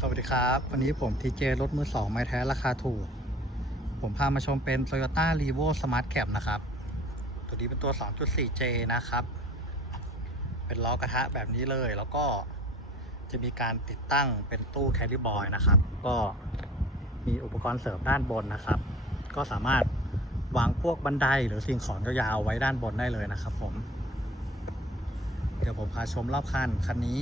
สวัสดีครับ วันนี้ผมทีเจรถมือสองไม้แท้ราคาถูก ผมพามาชมเป็น Toyota r e v o Smart Cap นะครับ ตัวนี้เป็นตัว 2.4J นะครับ เป็นล้อกระทะแบบนี้เลย แล้วก็จะมีการติดตั้งเป็นตู้แคริบอยนะครับ ก็มีอุปกรณ์เสริมด้านบนนะครับ ก็สามารถวางพวกบันไดหรือสิ่งของยาวๆไว้ด้านบนได้เลยนะครับผม เดี๋ยวผมพาชมรอบคันคันนี้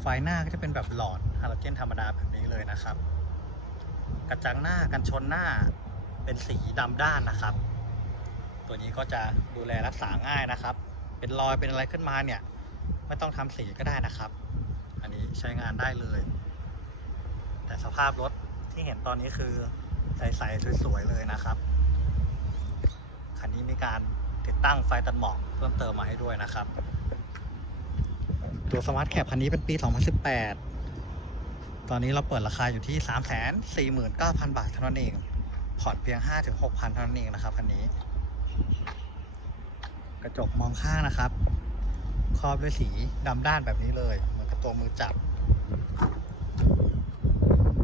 ไฟหน้าก็จะเป็นแบบหลอด ฮาโลเจนธรรมดาแบบนี้เลยนะครับ กระจังหน้ากันชนหน้าเป็นสีดำด้านนะครับ ตัวนี้ก็จะดูแลรักษาง่ายนะครับ เป็นรอยเป็นอะไรขึ้นมาเนี่ย ไม่ต้องทำสีก็ได้นะครับ อันนี้ใช้งานได้เลย แต่สภาพรถที่เห็นตอนนี้คือใสๆสวยๆเลยนะครับคันนี้มีการติดตั้งไฟตัดหมอกเพิ่มเติมมาให้ด้วยนะครับ ตัวสมาร์ทแคปคันนี้เป็นปี 2018 ตอนนี้เราเปิดราคาอยู่ที่ 349,000 บาทเท่านั้นเอง ผ่อนเพียง 5-6,000 เท่านั้นเองนะครับคันนี้ กระจกมองข้างนะครับ ครอบด้วยสีดำด้านแบบนี้เลย เหมือนกับตัวมือจับ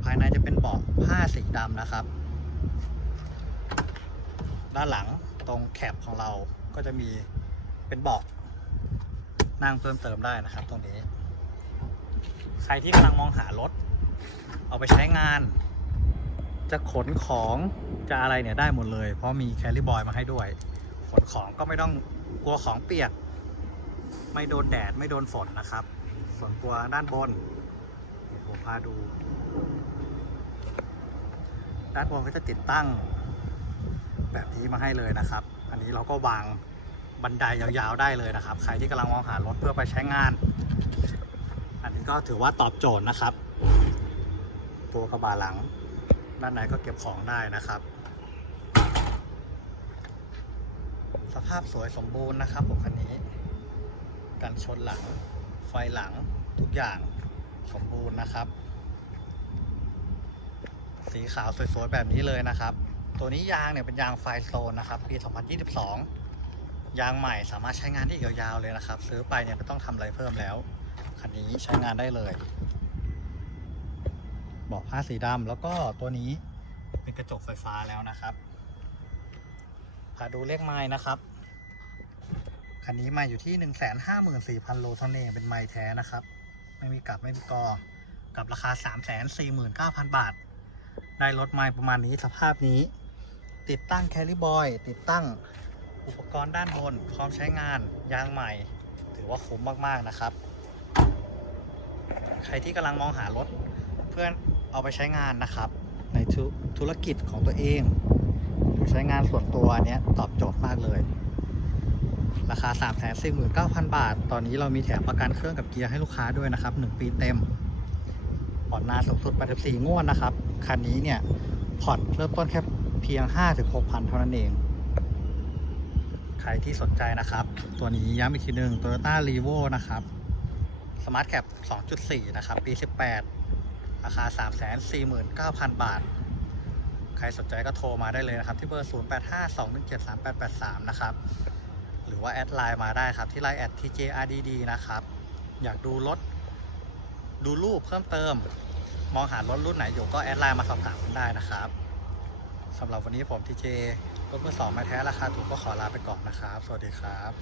ภายในจะเป็นเบาะผ้าสีดำนะครับ ด้านหลังตรงแคปของเราก็จะมีเป็นเบาะนั่งเพิ่มเติมได้นะครับตรงนี้ ใครที่กำลังมองหารถ เอาไปใช้งาน จะขนของจะอะไรเนี่ยได้หมดเลย เพราะมีแคลิบอยมาให้ด้วย ขนของก็ไม่ต้องกลัวของเปียก ไม่โดนแดดไม่โดนฝนนะครับ ส่วนตัวด้านบนผมพาดู ด้านบนก็จะติดตั้งแบบนี้มาให้เลยนะครับ อันนี้เราก็วางบันไดยาวๆได้เลยนะครับ ใครที่กำลังมองหารถเพื่อไปใช้งาน อันนี้ก็ถือว่าตอบโจทย์นะครับ ตัวกระบะหลัง ด้านในก็เก็บของได้นะครับ สภาพสวยสมบูรณ์นะครับผมคันนี้กันชนหลัง ไฟหลังทุกอย่างสมบูรณ์นะครับ สีขาวสวยๆแบบนี้เลยนะครับ ตัวนี้ยางเนี่ยเป็นยางไฟโซนนะครับ ปี 2022 ยางใหม่สามารถใช้งานได้ยาวๆเลยนะครับ ซื้อไปเนี่ยไม่ต้องทำอะไรเพิ่มแล้ว คันนี้ใช้งานได้เลย เบาะผ้าสีดำแล้วก็ตัวนี้เป็นกระจกไฟฟ้าแล้วนะครับพาดูเลขไม้นะครับ คันนี้มาอยู่ที่ 154,000 โลเท่านั้นเองเป็นไม้แท้นะครับ ไม่มีกลับไม่มีกอกับราคา 349,000 บาท ได้รถไม้ประมาณนี้สภาพนี้ ติดตั้งแคลิบอย ติดตั้งอุปกรณ์ด้านบนพร้อมใช้งานยางใหม่ ถือว่าคุ้มมาก ๆ นะครับ ใครที่กำลังมองหารถเพื่อน เอาไปใช้งานนะครับ ในธุธุรกิจของตัวเอง หรือใช้งานส่วนตัวนเนี้ยตอบโจทย์มากเลย ราคา 3 4 9 0 0 0 บาท ตอนนี้เรามีแถมประกันเครื่องกับเกียร์ให้ลูกค้าด้วยนะครับ 1 ปีเต็มผ่อนนานสูงสุด84งวดนะครับ คันนี้เนี่ยผ่อนเริ่มต้นแค่เพียง 5-6,000 เท่านั้นเองใครที่สนใจนะครับ ตัวนี้ย้ำอีกทีหนึ่ง Toyota r e v o นะครับ Smart Cap 2.4 นะครับ ปี 18 ราคา 349,000 บาท ใครสนใจก็โทรมาได้เลยนะครับ ที่เบอร์ 0852173883 นะครับ หรือว่าแอดไลน์มาได้ครับ ที่ไลน์แอด tjrdd นะครับ อยากดูรถ ดูรูปเพิ่มเติม มองหารถรุ่นไหนอยู่ก็แอดไลน์มาสอบถามกันได้นะครับสำหรับวันนี้ผมทีเจรถมือสองมาแท้ราคาถูกก็ขอลาไปก่อนนะครับ สวัสดีครับ